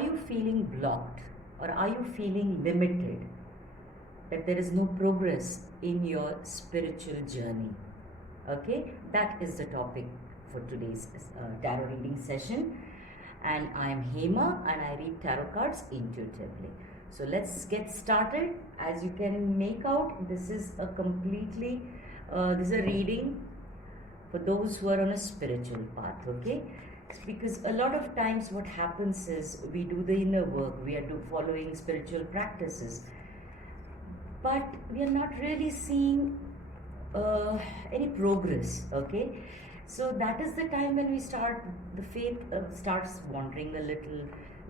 are you feeling blocked or are you feeling limited, that there is no progress in your spiritual journey? Okay, that is the topic for today's tarot reading session. And I am Hema and I read tarot cards intuitively. So let's get started. As you can make out, this is a completely, this is a reading for those who are on a spiritual path, okay? Because a lot of times what happens is we do the inner work, we are following spiritual practices, but we are not really seeing any progress, okay? So that is the time when the faith starts wandering a little,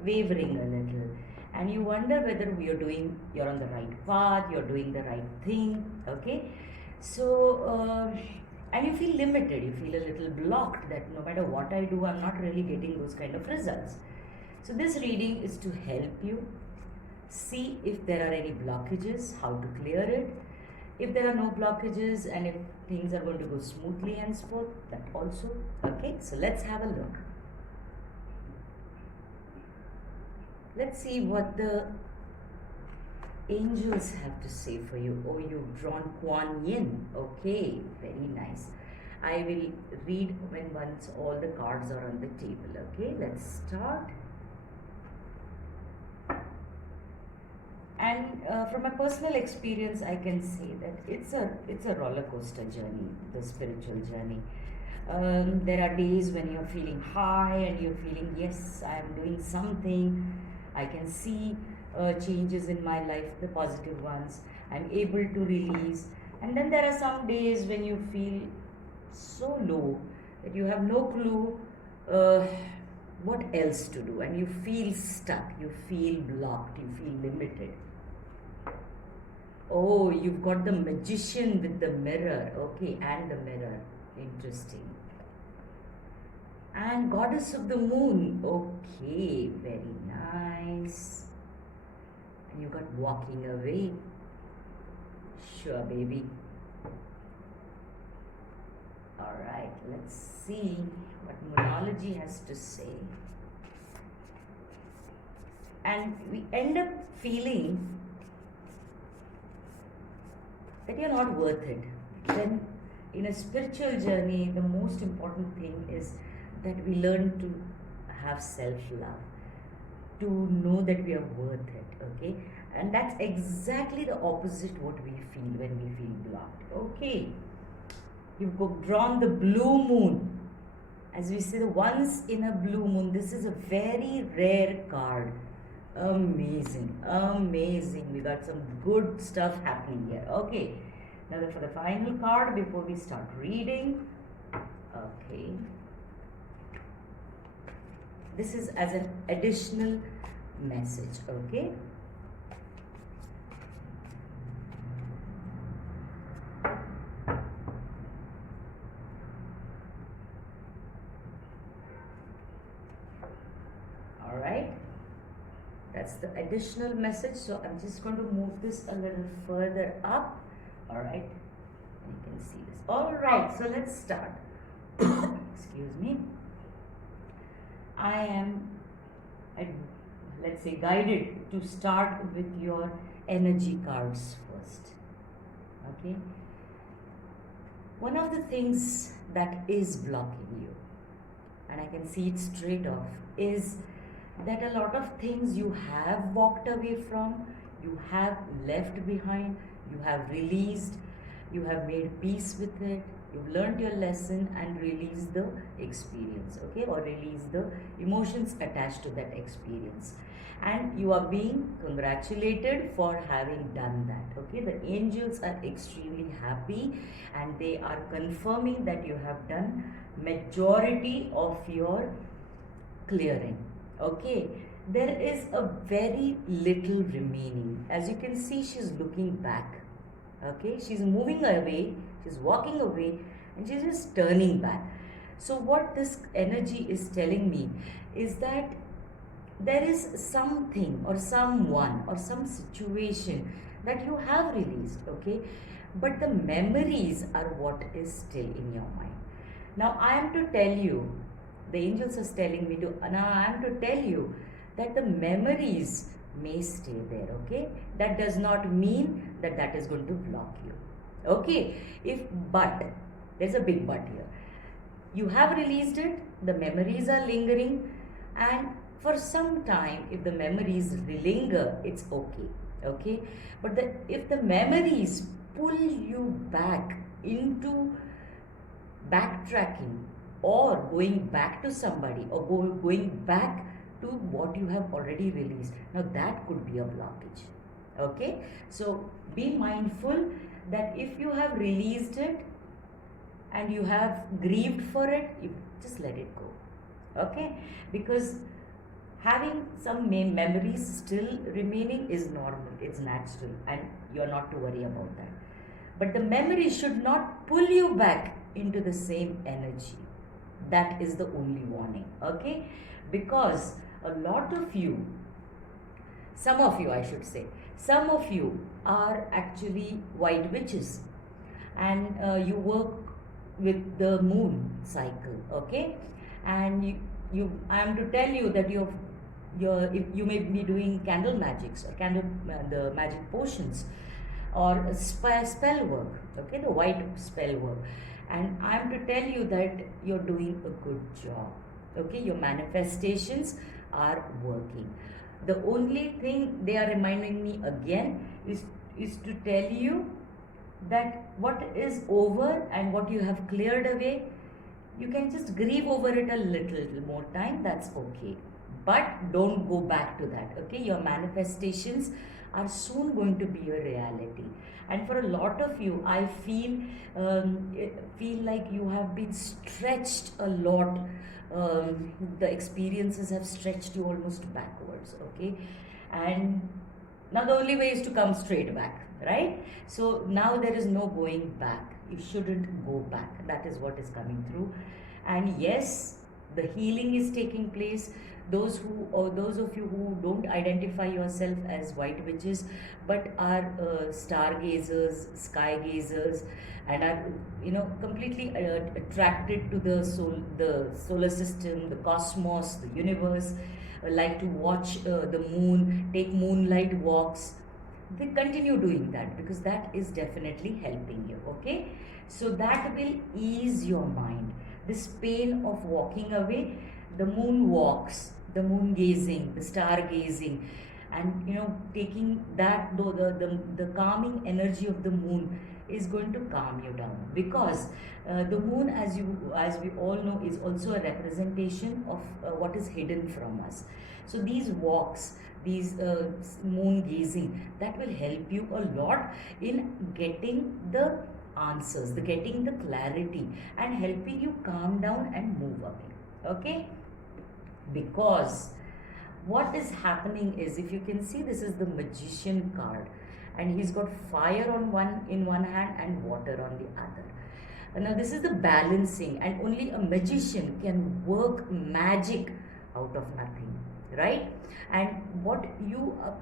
wavering a little, and you wonder whether you're on the right path, you're doing the right thing, okay? So, and you feel limited, you feel a little blocked that no matter what I do, I'm not really getting those kind of results. So this reading is to help you see if there are any blockages, how to clear it. If there are no blockages and if things are going to go smoothly henceforth, that also. Okay, so let's have a look. Let's see what the angels have to say for you. Oh, you've drawn Kuan Yin. Okay, very nice. I will read once all the cards are on the table. Okay, let's start. And from my personal experience, I can say that it's a roller coaster journey, the spiritual journey. There are days when you're feeling high and you're feeling, yes, I am doing something. I can see changes in my life, the positive ones. I'm able to release. And then there are some days when you feel so low that you have no clue what else to do, and you feel stuck, you feel blocked, you feel limited. Oh, you've got the magician with the mirror. Okay, and the mirror. Interesting. And goddess of the moon. Okay, very nice. And you got walking away. Sure, baby. Alright, let's see what Moonology has to say. And we end up feeling that you're not worth it. Then in a spiritual journey, the most important thing is that we learn to have self-love, to know that we are worth it, okay? And that's exactly the opposite what we feel when we feel blocked. Okay, you've drawn the blue moon. As we say, the once in a blue moon, this is a very rare card. Amazing, amazing. We got some good stuff happening here. Okay, now for the final card before we start reading. Okay, this is as an additional message. Okay, all right. That's the additional message. So I'm just going to move this a little further up. All right. You can see this. All right. So let's start. Excuse me. I am, let's say, guided to start with your energy cards first. Okay. One of the things that is blocking you, and I can see it straight off, is that a lot of things you have walked away from, you have left behind, you have released, you have made peace with it, you've learned your lesson and released the experience, okay, or released the emotions attached to that experience. And you are being congratulated for having done that, okay. The angels are extremely happy and they are confirming that you have done majority of your clearing. Okay, there is a very little remaining. As you can see, she's looking back. Okay, she's moving away, she's walking away, and she's just turning back. So what this energy is telling me is that there is something or someone or some situation that you have released, okay, but the memories are what is still in your mind. Now I am to tell you, the angels are telling me to, now I am to tell you that the memories may stay there. Okay, that does not mean that that is going to block you. Okay, if but there's a big but here. You have released it, the memories are lingering, and for some time, if the memories linger, it's okay. Okay, but if the memories pull you back into backtracking or going back to somebody or going back to what you have already released, now that could be a blockage. Okay, so be mindful that if you have released it and you have grieved for it, you just let it go. Okay, because having some memories still remaining is normal, it's natural, and you're not to worry about that. But the memory should not pull you back into the same energy. That is the only warning. Okay, because a lot of you, some of you I should say, some of you are actually white witches, and you work with the moon cycle. Okay, and I am to tell you that if you may be doing candle magics or the magic potions or spell work. Okay, the white spell work, and I am to tell you that you're doing a good job. Okay, your manifestations are working. The only thing they are reminding me again is to tell you that what is over and what you have cleared away, you can just grieve over it a little more time, that's okay. But don't go back to that. Okay, your manifestations are soon going to be a reality. And for a lot of you, I feel like you have been stretched a lot. The experiences have stretched you almost backwards. Okay, and now the only way is to come straight back, right? So now there is no going back. You shouldn't go back. That is what is coming through. And yes, the healing is taking place. Those of you who don't identify yourself as white witches but are stargazers, sky gazers, and are completely attracted to the solar system, the cosmos, the universe, like to watch the moon, take moonlight walks, they continue doing that because that is definitely helping you. Okay, so that will ease your mind. This pain of walking away, the moon walks, the moon gazing, the star gazing, and taking that, though the calming energy of the moon is going to calm you down, because the moon, as we all know, is also a representation of what is hidden from us. So these walks, these moon gazing, that will help you a lot in getting the answers, getting the clarity, and helping you calm down and move away. Okay, because what is happening is, if you can see, this is the magician card, and he's got fire in one hand and water on the other. Now this is the balancing, and only a magician can work magic out of nothing, right? And what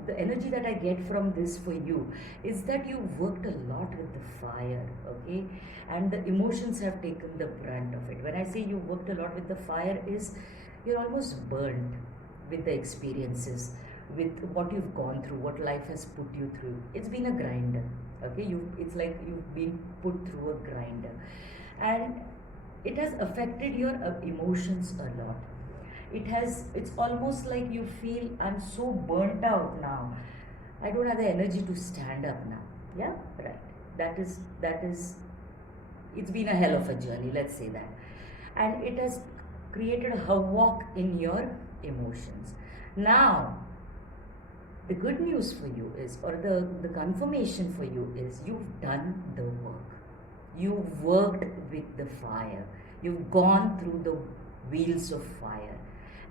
the energy that I get from this for you is that you worked a lot with the fire. Okay, and the emotions have taken the brunt of it. When I say you worked a lot with the fire, is you're almost burnt with the experiences, with what you've gone through, what life has put you through. It's been a grinder. Okay, it's like you've been put through a grinder, and it has affected your emotions a lot. It's almost like you feel, I'm so burnt out now, I don't have the energy to stand up now. Yeah, right, that is it's been a hell of a journey, let's say that, and it has created a havoc in your emotions. Now the good news for you is, or the confirmation for you is, you've done the work. You've worked with the fire. You've gone through the wheels of fire.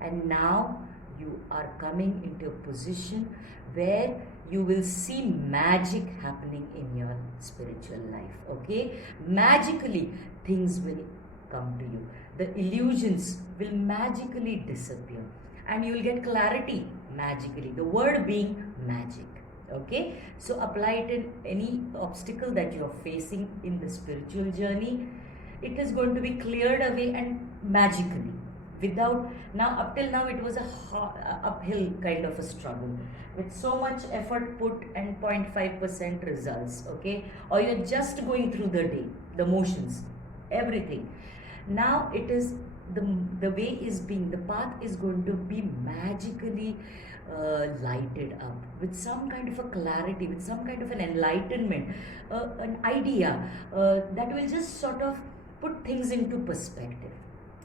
And now you are coming into a position where you will see magic happening in your spiritual life. Okay? Magically, things will come to you. The illusions will magically disappear. And you will get clarity magically. The word being magic. Okay? So apply it in any obstacle that you are facing in the spiritual journey. It is going to be cleared away, and magically. without, now up till now it was a uphill kind of a struggle with so much effort put and 0.5% results, okay, or you're just going through the day, the motions, everything. Now it is the the way is being, the path is going to be magically lighted up with some kind of a clarity, with some kind of an enlightenment, an idea that will just sort of put things into perspective.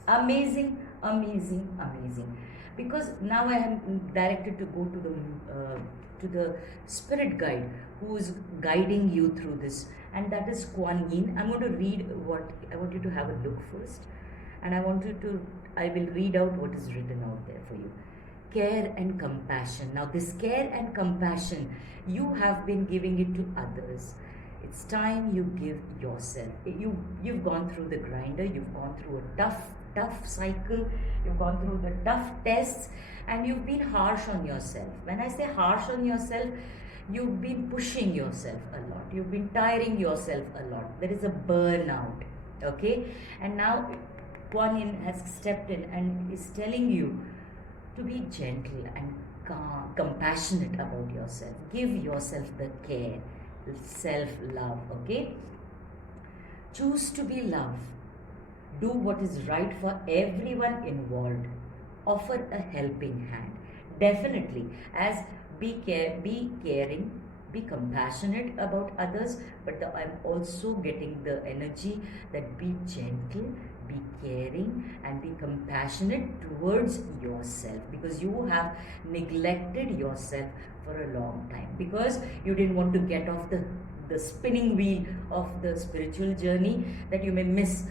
Amazing, amazing, amazing. Because now I am directed to go to the spirit guide who is guiding you through this, and that is Kuan Yin. I'm going to read what I want you to have a look first, and I will read out what is written out there for you. Care and compassion. Now, this care and compassion, you have been giving it to others. It's time you give yourself. You've gone through the grinder. You've gone through a tough cycle. You've gone through the tough tests, and you've been harsh on yourself. When I say harsh on yourself, you've been pushing yourself a lot. You've been tiring yourself a lot. There is a burnout. Okay, and now Kuan Yin has stepped in and is telling you to be gentle and calm, compassionate about yourself. Give yourself the care, self-love, okay? Choose to be loved. Do what is right for everyone involved. Offer a helping hand. Definitely, as be caring, be compassionate about others, but I'm also getting the energy that be gentle, be caring, and be compassionate towards yourself, because you have neglected yourself for a long time, because you didn't want to get off the spinning wheel of the spiritual journey, that you may miss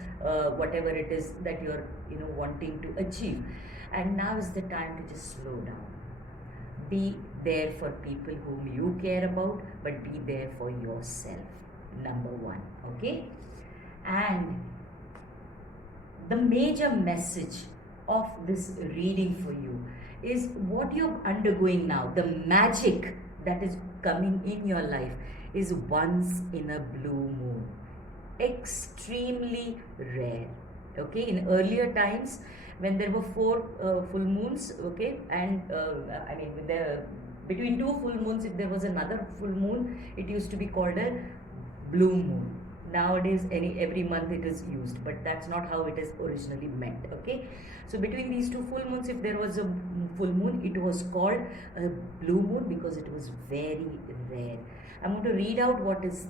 whatever it is that you're wanting to achieve. And now is the time to just slow down. Be there for people whom you care about, but be there for yourself, number one, okay? And the major message of this reading for you is what you're undergoing now, the magic that is coming in your life is once in a blue moon. Extremely rare, okay? In earlier times, when there were 4 full moons, okay, and between 2 full moons, if there was another full moon, it used to be called a blue moon. Nowadays, every month it is used, but that's not how it is originally meant, okay? So between these 2 full moons, if there was a full moon, it was called a blue moon because it was very rare. I'm going to read out what is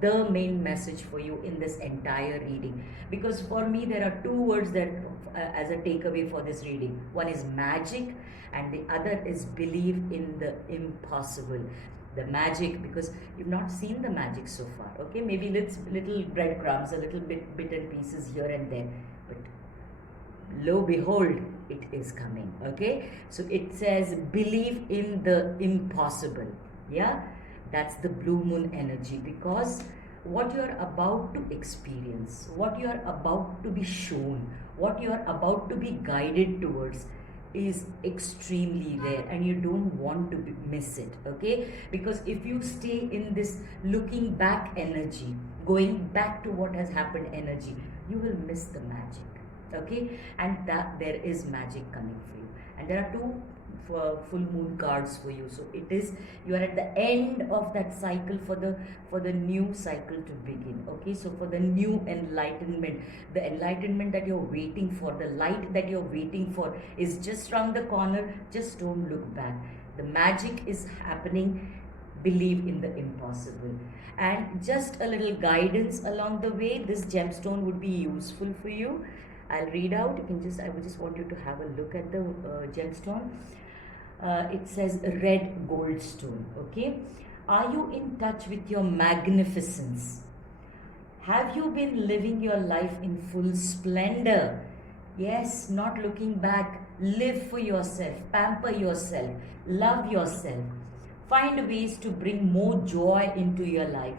the main message for you in this entire reading, because for me there are 2 words that as a takeaway for this reading. One is magic and the other is believe in the impossible. The magic, because you've not seen the magic so far, okay? Maybe little breadcrumbs, a little bit and pieces here and there, but lo behold, it is coming, okay? So it says believe in the impossible, yeah? That's the blue moon energy, because what you're about to experience, what you're about to be shown, what you're about to be guided towards is extremely rare, and you don't want to miss it, okay? Because if you stay in this looking back energy, going back to what has happened energy, you will miss the magic, okay? And that there is magic coming for you, and there are 2 full moon cards for you. So it is, you are at the end of that cycle for the new cycle to begin, okay? So for the new enlightenment, the enlightenment that you're waiting for, the light that you're waiting for is just around the corner. Just don't look back. The magic is happening. Believe in the impossible. And just a little guidance along the way, this gemstone would be useful for you. I'll read out. I would just want you to have a look at the gemstone. It says red gold stone, okay? Are you in touch with your magnificence? Have you been living your life in full splendor? Yes, not looking back. Live for yourself, pamper yourself, love yourself. Find ways to bring more joy into your life.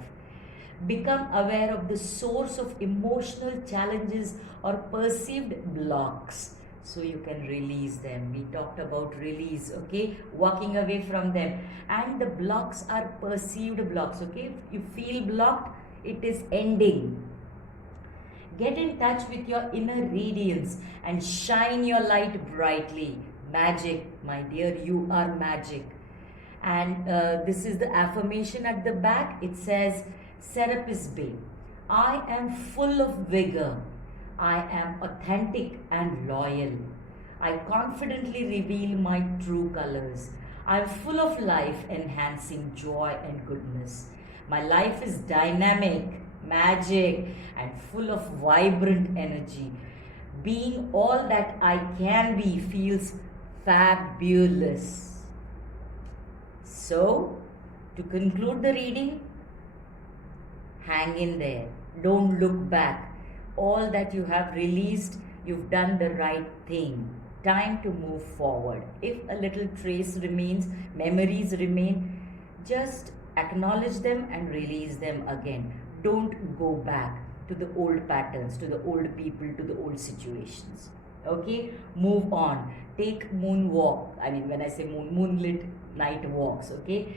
Become aware of the source of emotional challenges or perceived blocks, so you can release them. We talked about release, okay? Walking away from them. And the blocks are perceived blocks, okay? If you feel blocked, it is ending. Get in touch with your inner radiance and shine your light brightly. Magic, my dear, you are magic. And this is the affirmation at the back. It says, Serapis Bay, I am full of vigor. I am authentic and loyal. I confidently reveal my true colors. I am full of life, enhancing joy and goodness. My life is dynamic, magic, and full of vibrant energy. Being all that I can be feels fabulous. So, to conclude the reading, hang in there. Don't look back. All that you have released, you've done the right thing. Time to move forward. If a little trace remains, memories remain, just acknowledge them and release them again. Don't go back to the old patterns, to the old people, to the old situations. Okay, move on. Take moon walk. I mean, when I say moonlit night walks. Okay,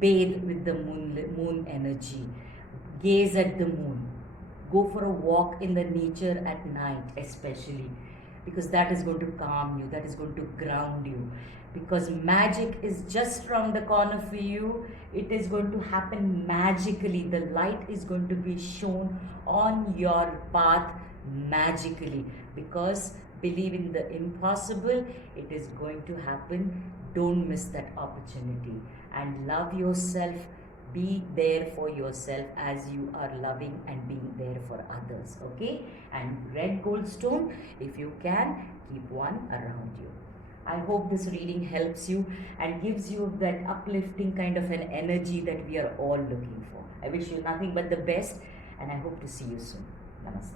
bathe with the moon energy. Gaze at the moon. Go for a walk in the nature at night, especially, because that is going to calm you, that is going to ground you. Because magic is just around the corner for you. It is going to happen magically. The light is going to be shown on your path magically. Because believe in the impossible, it is going to happen. Don't miss that opportunity. And love yourself. Be there for yourself as you are loving and being there for others. Okay? And red gold stone, if you can, keep one around you. I hope this reading helps you and gives you that uplifting kind of an energy that we are all looking for. I wish you nothing but the best, and I hope to see you soon. Namaste.